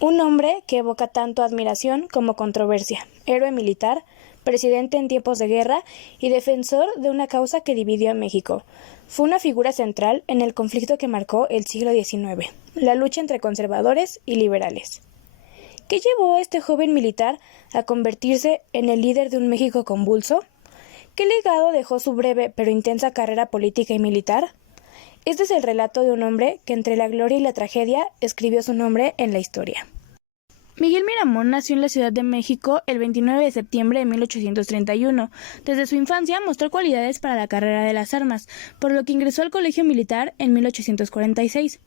Un hombre que evoca tanto admiración como controversia, héroe militar, presidente en tiempos de guerra y defensor de una causa que dividió a México. Fue una figura central en el conflicto que marcó el siglo XIX, la lucha entre conservadores y liberales. ¿Qué llevó a este joven militar a convertirse en el líder de un México convulso? ¿Qué legado dejó su breve pero intensa carrera política y militar? Este es el relato de un hombre que entre la gloria y la tragedia escribió su nombre en la historia. Miguel Miramón nació en la Ciudad de México el 29 de septiembre de 1831. Desde su infancia mostró cualidades para la carrera de las armas, por lo que ingresó al Colegio Militar en 1846.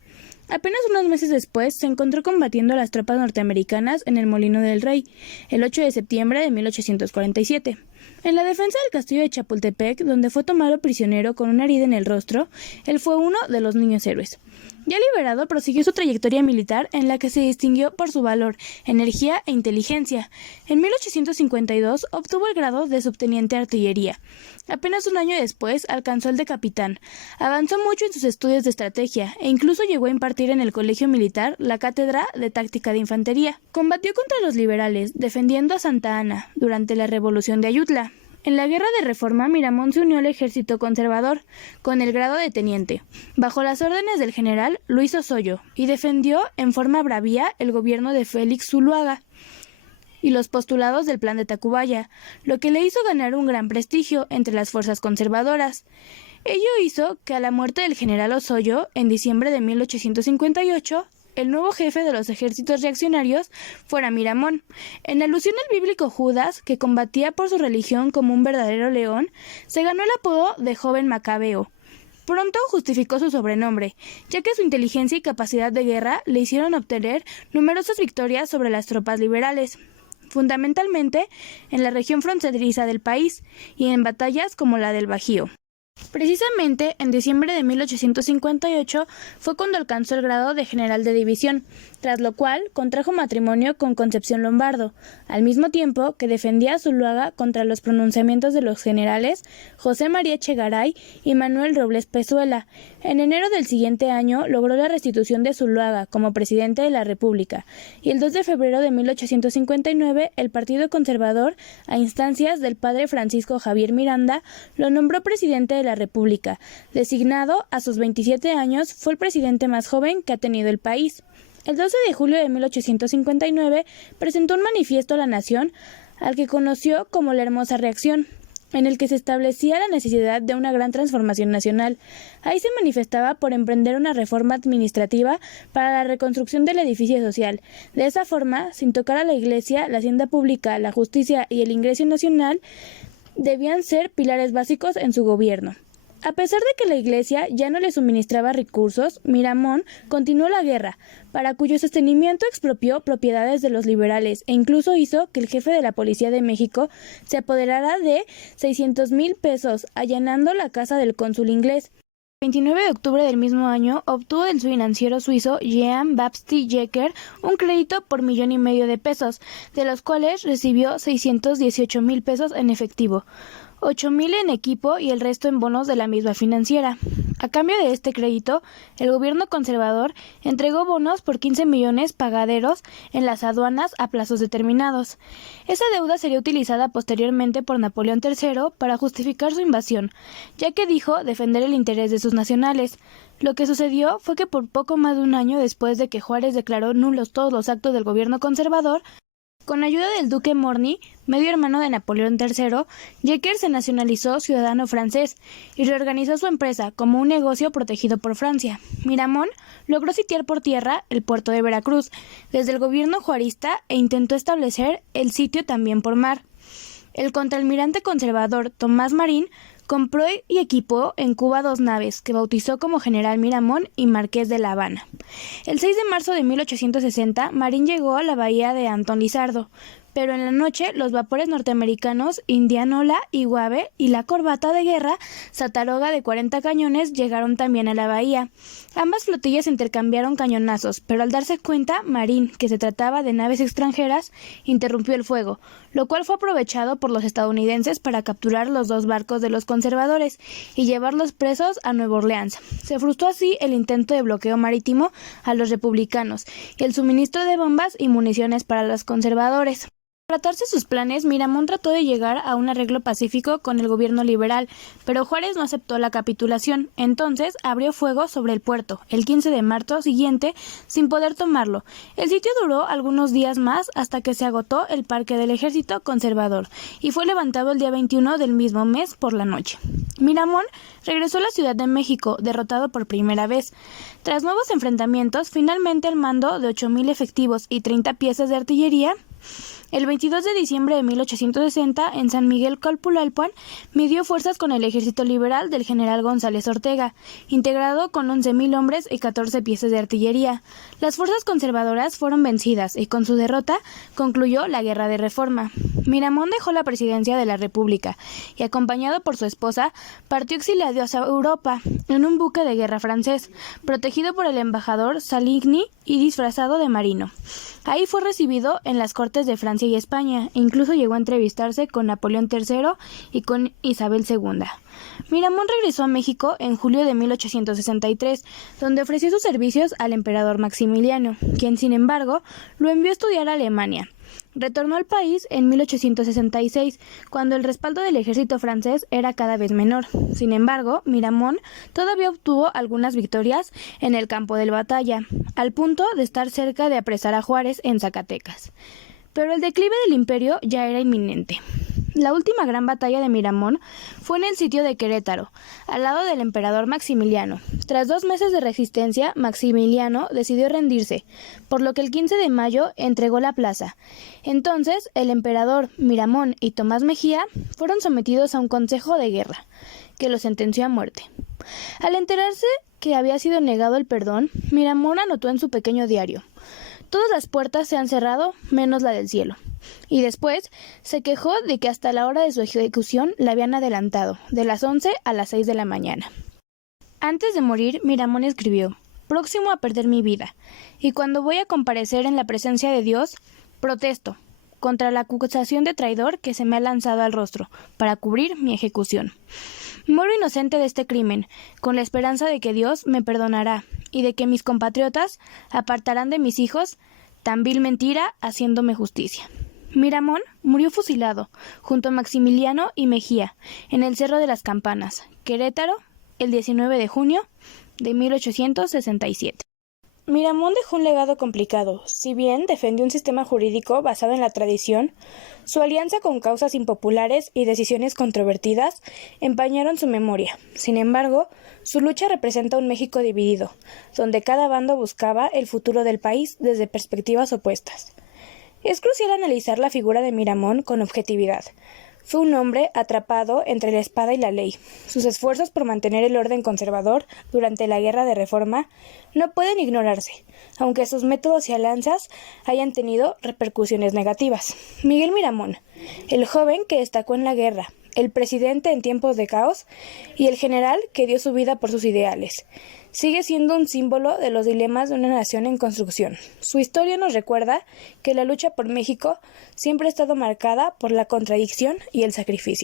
Apenas unos meses después se encontró combatiendo a las tropas norteamericanas en el Molino del Rey, el 8 de septiembre de 1847. En la defensa del castillo de Chapultepec, donde fue tomado prisionero con una herida en el rostro, él fue uno de los niños héroes. Ya liberado, prosiguió su trayectoria militar en la que se distinguió por su valor, energía e inteligencia. En 1852 obtuvo el grado de subteniente de artillería. Apenas un año después alcanzó el de capitán. Avanzó mucho en sus estudios de estrategia e incluso llegó a impartir en el Colegio Militar la cátedra de táctica de infantería. Combatió contra los liberales, defendiendo a Santa Anna durante la Revolución de Ayutla. En la Guerra de Reforma, Miramón se unió al ejército conservador, con el grado de teniente, bajo las órdenes del general Luis Osoyo, y defendió en forma bravía el gobierno de Félix Zuloaga y los postulados del Plan de Tacubaya, lo que le hizo ganar un gran prestigio entre las fuerzas conservadoras. Ello hizo que a la muerte del general Osoyo, en diciembre de 1858, el nuevo jefe de los ejércitos reaccionarios fuera Miramón. En alusión al bíblico Judas, que combatía por su religión como un verdadero león, se ganó el apodo de joven Macabeo. Pronto justificó su sobrenombre, ya que su inteligencia y capacidad de guerra le hicieron obtener numerosas victorias sobre las tropas liberales, fundamentalmente en la región fronteriza del país y en batallas como la del Bajío. Precisamente en diciembre de 1858 fue cuando alcanzó el grado de general de división, tras lo cual contrajo matrimonio con Concepción Lombardo, al mismo tiempo que defendía a Zuloaga contra los pronunciamientos de los generales José María Echegaray y Manuel Robles Pezuela. En enero del siguiente año logró la restitución de Zuloaga como presidente de la República, y el 2 de febrero de 1859 el Partido Conservador, a instancias del padre Francisco Javier Miranda, lo nombró presidente de la República. Designado a sus 27 años, fue el presidente más joven que ha tenido el país. El 12 de julio de 1859 presentó un manifiesto a la nación, al que conoció como la Hermosa Reacción, en el que se establecía la necesidad de una gran transformación nacional. Ahí se manifestaba por emprender una reforma administrativa para la reconstrucción del edificio social. De esa forma, sin tocar a la Iglesia, la hacienda pública, la justicia y el ingreso nacional debían ser pilares básicos en su gobierno. A pesar de que la Iglesia ya no le suministraba recursos, Miramón continuó la guerra, para cuyo sostenimiento expropió propiedades de los liberales e incluso hizo que el jefe de la Policía de México se apoderara de 600,000 pesos, allanando la casa del cónsul inglés. El 29 de octubre del mismo año obtuvo del financiero suizo Jean Baptiste Jecker un crédito por 1,5 millones de pesos, de los cuales recibió 618,000 pesos en efectivo, 8,000 en equipo y el resto en bonos de la misma financiera. A cambio de este crédito, el gobierno conservador entregó bonos por 15 millones pagaderos en las aduanas a plazos determinados. Esa deuda sería utilizada posteriormente por Napoleón III para justificar su invasión, ya que dijo defender el interés de sus nacionales. Lo que sucedió fue que por poco más de un año después de que Juárez declaró nulos todos los actos del gobierno conservador, con ayuda del duque Morny, medio hermano de Napoleón III, Jecker se nacionalizó ciudadano francés y reorganizó su empresa como un negocio protegido por Francia. Miramón logró sitiar por tierra el puerto de Veracruz desde el gobierno juarista e intentó establecer el sitio también por mar. El contraalmirante conservador Tomás Marín compró y equipó en Cuba 2 naves, que bautizó como General Miramón y Marqués de La Habana. El 6 de marzo de 1860, Marín llegó a la bahía de Antón Lizardo. Pero en la noche, los vapores norteamericanos Indianola y Guave y la corbeta de guerra Sataroga de 40 cañones llegaron también a la bahía. Ambas flotillas intercambiaron cañonazos, pero al darse cuenta, Marín, que se trataba de naves extranjeras, interrumpió el fuego, lo cual fue aprovechado por los estadounidenses para capturar los dos barcos de los conservadores y llevarlos presos a Nueva Orleans. Se frustró así el intento de bloqueo marítimo a los republicanos y el suministro de bombas y municiones para los conservadores. Para tratarse sus planes, Miramón trató de llegar a un arreglo pacífico con el gobierno liberal, pero Juárez no aceptó la capitulación. Entonces abrió fuego sobre el puerto el 15 de marzo siguiente sin poder tomarlo. El sitio duró algunos días más hasta que se agotó el parque del ejército conservador y fue levantado el día 21 del mismo mes por la noche. Miramón regresó a la Ciudad de México, derrotado por primera vez. Tras nuevos enfrentamientos, finalmente al mando de 8,000 efectivos y 30 piezas de artillería, el 22 de diciembre de 1860, en San Miguel Calpulalpan, midió fuerzas con el ejército liberal del general González Ortega, integrado con 11,000 hombres y 14 piezas de artillería. Las fuerzas conservadoras fueron vencidas y con su derrota concluyó la Guerra de Reforma. Miramón dejó la presidencia de la República y, acompañado por su esposa, partió exiliado hacia Europa en un buque de guerra francés, protegido por el embajador Saligny y disfrazado de marino. Ahí fue recibido en las cortes de Francia y España, e incluso llegó a entrevistarse con Napoleón III y con Isabel II. Miramón regresó a México en julio de 1863, donde ofreció sus servicios al emperador Maximiliano, quien sin embargo lo envió a estudiar a Alemania. Retornó al país en 1866, cuando el respaldo del ejército francés era cada vez menor. Sin embargo, Miramón todavía obtuvo algunas victorias en el campo de batalla, al punto de estar cerca de apresar a Juárez en Zacatecas. Pero el declive del imperio ya era inminente. La última gran batalla de Miramón fue en el sitio de Querétaro, al lado del emperador Maximiliano. Tras 2 meses de resistencia, Maximiliano decidió rendirse, por lo que el 15 de mayo entregó la plaza. Entonces, el emperador Miramón y Tomás Mejía fueron sometidos a un consejo de guerra, que los sentenció a muerte. Al enterarse que había sido negado el perdón, Miramón anotó en su pequeño diario: "Todas las puertas se han cerrado, menos la del cielo". Y después se quejó de que hasta la hora de su ejecución la habían adelantado, de las 11 a las 6 de la mañana. Antes de morir, Miramón escribió: "Próximo a perder mi vida, y cuando voy a comparecer en la presencia de Dios, protesto contra la acusación de traidor que se me ha lanzado al rostro para cubrir mi ejecución. Muero inocente de este crimen, con la esperanza de que Dios me perdonará y de que mis compatriotas apartarán de mis hijos tan vil mentira, haciéndome justicia". Miramón murió fusilado, junto a Maximiliano y Mejía, en el Cerro de las Campanas, Querétaro, el 19 de junio de 1867. Miramón dejó un legado complicado. Si bien defendió un sistema jurídico basado en la tradición, su alianza con causas impopulares y decisiones controvertidas empañaron su memoria. Sin embargo, su lucha representa un México dividido, donde cada bando buscaba el futuro del país desde perspectivas opuestas. Es crucial analizar la figura de Miramón con objetividad. Fue un hombre atrapado entre la espada y la ley. Sus esfuerzos por mantener el orden conservador durante la Guerra de Reforma no pueden ignorarse, aunque sus métodos y alianzas hayan tenido repercusiones negativas. Miguel Miramón, el joven que destacó en la guerra, el presidente en tiempos de caos y el general que dio su vida por sus ideales, sigue siendo un símbolo de los dilemas de una nación en construcción. Su historia nos recuerda que la lucha por México siempre ha estado marcada por la contradicción y el sacrificio.